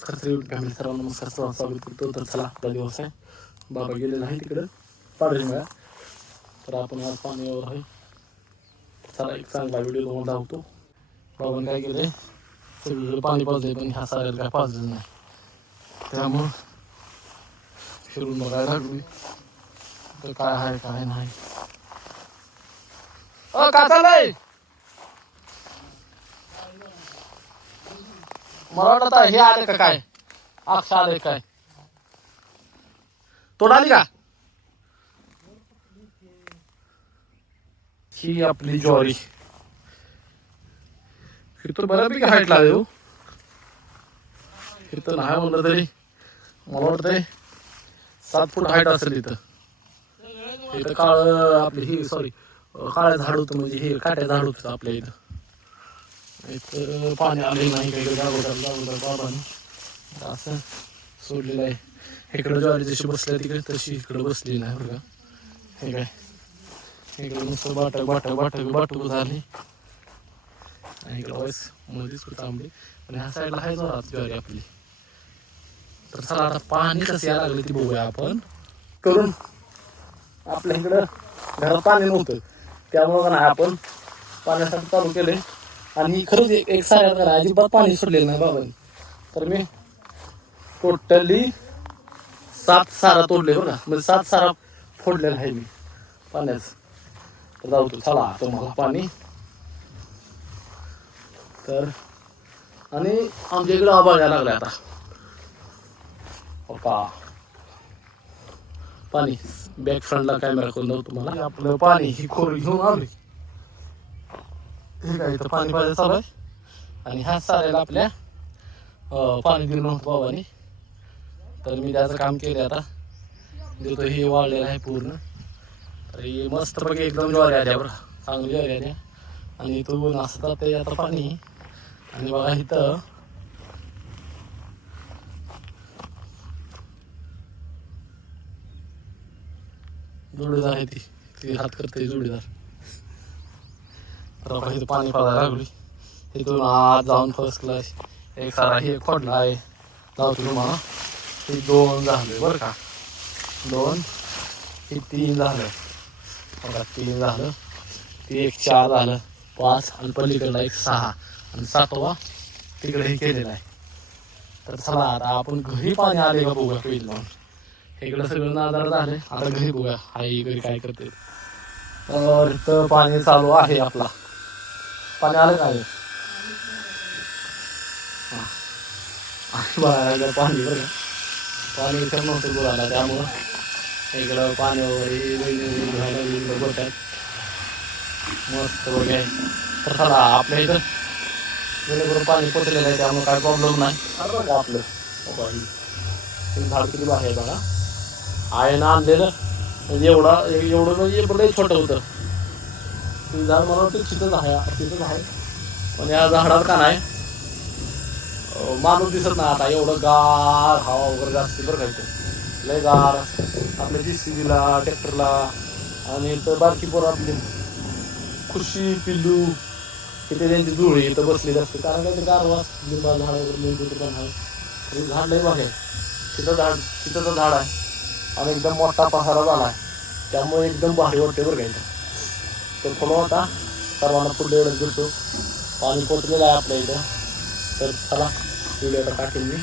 Khatri family म्हणजे सर्वांना नमस्कार. सर्वांना स्वागत करतो. तर चला आपला दिवस आहे. बाबा गेलेला आहे तिकडं. पाडळीमुळ्या तर आपण आज पाण्यावर आहे. चला एक चांगला व्हिडिओ तुम्हाला दाखवतो. बाबांनी काय केलंय? सगळीकडे पाणी पाजलंय पण ह्या साऱ्याला काय पाजलं नाही. त्यामुळं फिरून बघायला लागली तर काय आहे काय नाही. अ का चाललंय? मला वाटत हे आले का काय? अक्ष आले काय? तोड आली का? ही आपली ज्वारी. ही तर बऱ्यापैकी हाईट लागली हे. तर नाही म्हणलं तरी. मला वाटतंय सात फूट हाईट असेल इथं. इथं काळ आपली ही सॉरी काळं झाड होतं म्हणजे हे काट्या झाड होतं आपल्या इथं. इथं पाणी आलेलं नाही काही जागोदर जागोदर बाबांनी असं सोडलेलं आहे इकडं ज्वारी जशी बसल्या तिकडे तशी इकडं बसली नाही बघा हे काय इकडं नुसतं बाटक बाटक बाटक बाटक झाली आणि इकडं वयस मध्येच होतं आंबे आणि ह्या साईडला आहे जोरात ज्वारी आपली तर चला आता पाणी कसं यायला लागले ती बघूया आपण करून आपल्या इकडं घरात पाणी नव्हतं त्यामुळं ना आपण पाण्यासाठी चालू केलंय आणि खरंच एक एक साऱ्या करा अजिबात पाणी सोडलेलं नाही बाबांनी. तर मी टोटली सात सारा तोडले बरं म्हणजे सात सारा फोडलेला आहे मी पाण्याच. तर जाऊ तू चला तुम्हाला पाणी. तर आणि आमच्या इकडे आबाळ यायला लागलाय आता. हो का पाणी बॅक फ्रंटला कॅमेरा करून जाऊ तुम्हाला. आपलं पाणी ही खोर घेऊन आलोय. हे काय इथं पाणी पाहिजे चालू आहे. आणि ह्या साऱ्याला आपल्या पाणी दिलं नव्हतं बाबाने. तर मी त्याचं काम केलं आता. देतो हे वाळलेलं आहे पूर्ण. तर हे मस्त पैकी एकदम ज्वारी आल्या बरं. चांगली ज्वारी आल्या. आणि इथून असं जाते आता पाणी. आणि बघा इथं. जोडीदार आहे ती. ती हात करते जोडीदार. आपण इथं पाणी पाजायला लागली इथून आज जाऊन फर्स्ट क्लास एक सारा हे खोडला आहे जाऊ तुम्हाला हे दोन झाले बरं का दोन हे तीन झालं बघा तीन झालं ते एक चार झालं पाच आणि पलीकडला एक सहा आणि सातवा तिकडे हे केलेलं आहे तर चला आता आपण घरी पाणी आले का बघूया पहिलं लावून इकडं सगळं नादार झाले आता घरी बघूया आई घरी काय करते तर पाणी चालू आहे आपला पाणी आलं का? हा. गेलं पाणी बरं पाणी इथं नव्हतं गुराला त्यामुळं इकडं पाणी वगैरे मस्त वगैरे तर चला आपल्या इथं वेळेवर पाणी पोचलेलं आहे त्यामुळे काय प्रॉब्लेम नाही. आपलं. झाड किती आहे बघा. आहे ना आणलेलं. एवढा एवढं म्हणजे लई छोटं होतं. ते झाड मला वाटतं तिथंच आहे तिथंच आहे. पण या झाडावर का नाही? माणूस दिसत नाही आता एवढं गार हवा वगैरे जास्त बरं काय ते लय गार. आपल्या जी सी बीला ट्रॅक्टरला आणि तर बारकी पोरं आपली. खुशी पिल्लू इथे त्यांची धुळी इथं बसलेली असते. कारण काय ते गारवा लिंबा झाड वगैरे लिंबू पण आहे. हे झाड लय बाहेर तिथं झाड तिथं झाड आहे. आणि एकदम मोठा पसारा झाला आहे. त्यामुळे एकदम भारी वाटते बरं काय तर थोडा होता सर्वांना पुढे एवढंच घेतो पाणी पोचलेलं आहे आपल्या इथं तर चला व्हिडिओ आता टाकेल मी